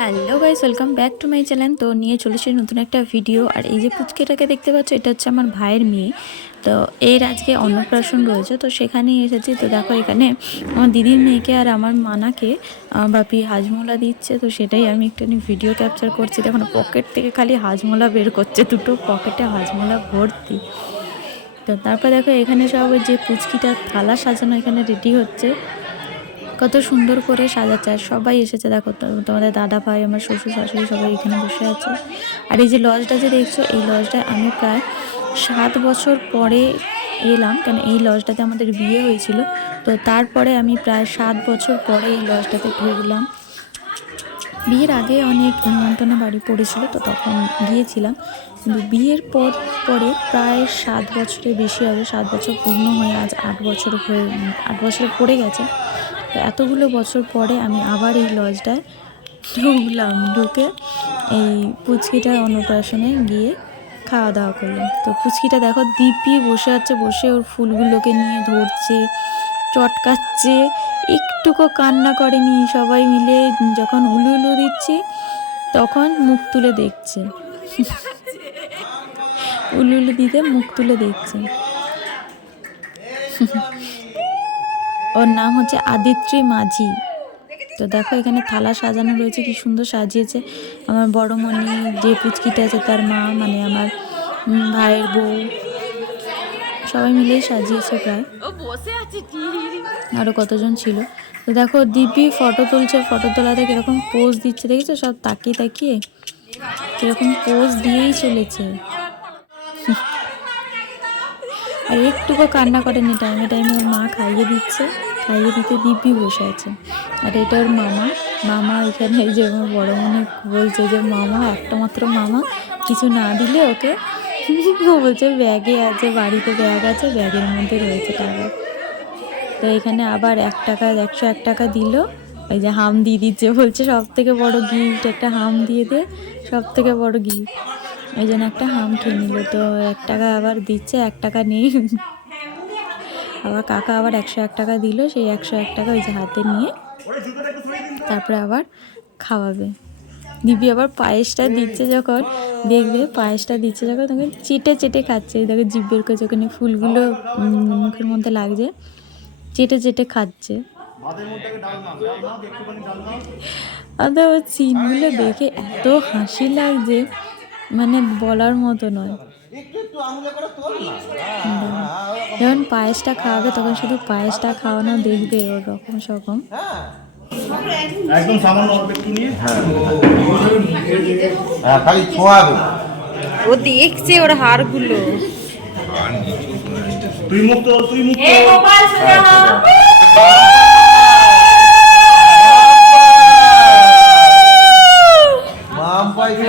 Hello guys, welcome back to my channel. তো নিয়ে চলেছি নতুন একটা ভিডিও। আর এই যে পুচকেটাকে দেখতে পাচ্ছ, এটা হচ্ছে আমার ভাইয়ের মেয়ে। তো এর আজকে অন্নপ্রাশন রয়েছে, তো সেখানেই এসেছি। তো দেখো এখানে আমার দিদির মেয়েকে আর আমার মানাকে বাপি হাজমোলা দিচ্ছে। তো সেটাই আমি একটুখানি ভিডিও ক্যাপচার করছি। দেখুন পকেট থেকে খালি হাজমোলা বের করছে, দুটো পকেটে হাজমোলা ভর্তি। তো তারপর দেখো এখানে সব ওই যে পুচকিটার থালা সাজানো এখানে রেডি হচ্ছে। কত সুন্দর করে সাজাচ্ছে, আর সবাই এসেছে। দেখো তোমাদের দাদা ভাই, আমার শ্বশুর শাশুড়ি সবাই এখানে বসে আছে। আর এই যে লজটা যে দেখছো, এই লজটায় আমি প্রায় 7 বছর পরে এলাম, কারণ এই লজটাতে আমাদের বিয়ে হয়েছিল। তো তারপরে আমি প্রায় 7 বছর পরে এই লজটাতে ঢুকলাম। বিয়ের আগে অনেক নিমন্ত্রণ বাড়ি পড়েছিল, তো তখন গিয়েছিলাম। কিন্তু বিয়ের পরে প্রায় 7 বছরের বেশি হবে, 7 বছর পূর্ণ হয়ে আজ 8 বছরে পড়ে গেছে। তো এতগুলো বছর পরে আমি আবার এই লজটায় ঢুকলাম। ঢুকে এই পুচকিটার অন্নপ্রাশনে গিয়ে খাওয়া দাওয়া করলাম। তো পুচকিটা দেখো দিব্যি বসে আছে, বসে ওর ফুলগুলোকে নিয়ে ধরছে, চটকাচ্ছে, একটুকু কান্না করেনি। সবাই মিলে যখন উলু উলু দিচ্ছি তখন মুখ তুলে দেখছে, উলু উলু দিতে মুখ তুলে দেখছে। ওর নাম হচ্ছে আদিত্রি মাঝি। তো দেখো এখানে থালা সাজানো রয়েছে, কি সুন্দর সাজিয়েছে। আমার বড় মনি যে পুচকিটা আছে তার মা, মানে আমার ভাইয়ের বউ, সবাই মিলেই সাজিয়েছে। প্রায় আরও কতজন ছিল। তো দেখো দিব্যি ফটো তুলছে, ফটো তোলাতে কীরকম পোজ দিচ্ছে দেখেছো, সব তাকিয়ে তাকিয়ে কীরকম পোজ দিয়েই চলেছে। আর একটুকু কান্না করেনি, টাইমে টাইমে ওর মা খাইয়ে দিচ্ছে, খাইয়ে দিতে দিব্যি বসে আছে। আর এটা ওর মামা এখানে এই যে আমার বড় মনে বলছে যে মামা, একটা মাত্র মামা, কিছু না দিলে ওকে ও বলছে ব্যাগে আছে, বাড়িতে ব্যাগ আছে, ব্যাগের মধ্যে রয়েছে টাকা। তো এখানে আবার 1 টাকা 101 টাকা দিল, ওই যে হাম দিয়ে দিচ্ছে, বলছে সব থেকে বড় গিফট একটা হাম দিয়ে দে, সব থেকে বড় গিফট। এই জন্য একটা হাম খেয়ে নিল। তো 1 টাকা আবার দিচ্ছে, 1 টাকা নেই। আবার কাকা আবার 101 টাকা দিল, সেই 101 টাকা ওই যে হাতে নিয়ে তারপরে আবার খাওয়াবে। দিবি আবার পায়েসটা দিচ্ছে, যখন দেখবে পায়েসটা দিচ্ছে যখন, তখন চেটে চেটে খাচ্ছে। এই দেখো জিভ বের করছে, ওখানে ফুলগুলো মুখের মধ্যে লাগছে, চেটে চেটে খাচ্ছে। আর সিনগুলো দেখে এত হাসি লাগছে, মানে বলার মতো নয়। যখন পায়েসটা খাওয়াবে তখন শুধু পায়েসটা খাওয়ানো দেখবে ওর রকম সকম। একদম সামান্য অল্প একটু নিয়ে, হ্যাঁ খালি ছোঁয়াবে। ও দেখছে ওর হাড়গুলো। তুই মুক্ত মাম পাইছে।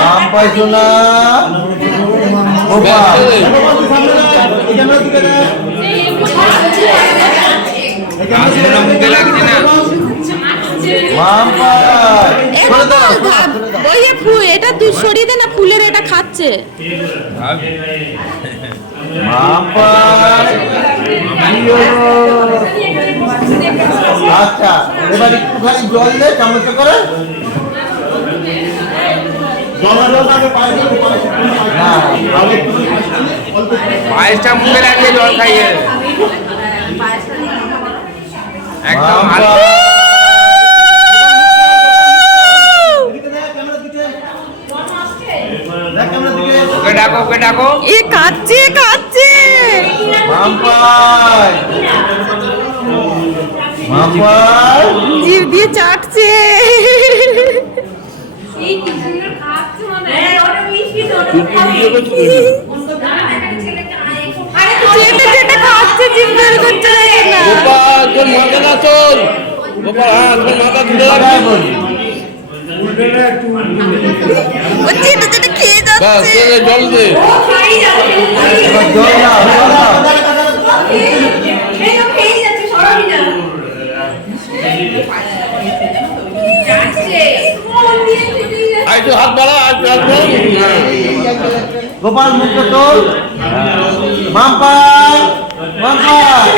নাম পাইছো না এটা তুই সরিয়ে দে না, ফুলের এটা খাচ্ছে। আচ্ছা এবার একটুখানি জল দে, চামচ করে পায়েসটা মুখে লাগিয়ে জল খাইয়ে একদম ওকে ডাকো। এ কাচ্ছে জিভ দিয়ে চাটছে। চেটে চেটে খাচ্ছে, জিভ বের করছে না। গোপাল তোর মাথা না চল, গোপাল হ্যাঁ তোর মাথা তুলে রাখবি। ও চেটে চেটে খেয়ে যাচ্ছে। জল দে, হাত বাড়া, গোপাল মুখটা তোল বাম পাই বাম পাই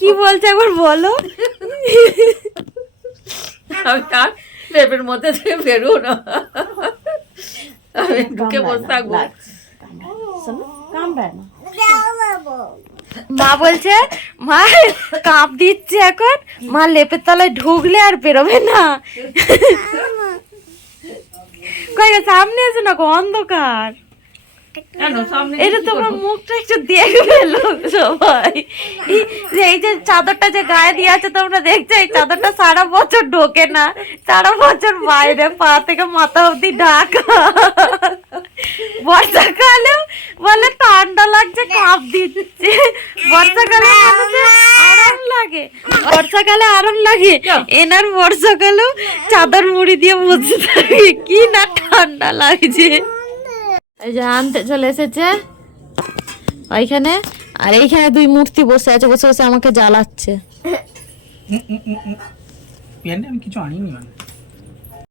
কি বলছে একবার বলো। আমি আর পেঁপের মধ্যে থেকে বেরো না, আমি ঢুকে বসে থাকবো। মা বলছে মা কাঁপ দিচ্ছে এখন, মা লেপের তলায় ঢুকলে আর বেরোবে না। কই সামনে এসে না গো, অন্ধকার। এটা তোমার মুখটা একটু দেখবে লোক সবাই। এই যে চাদরটা যে গায়ে দিয়ে আছে তোমরা দেখছো, এই চাদরটা সারা বছর ঢোকে না, সারা বছর বাইরে পা থেকে মাথা অব্দি ঢাকা। বর্ষাকালেও বলে ঠান্ডা লাগছে, কাঁপ দিচ্ছে। বর্ষাকালে মানুষের আরাম লাগে, বর্ষাকালে আরাম লাগে, এনার বর্ষাকালেও চাদর মুড়ি দিয়ে বসে থাকে, কি না ঠান্ডা লাগছে। এই যে আনতে চলে এসেছে ওইখানে, আর এইখানে দুই মূর্তি বসে আছে, বসে বসে আমাকে জ্বালাচ্ছে। আমি কিছু আনিনি মানে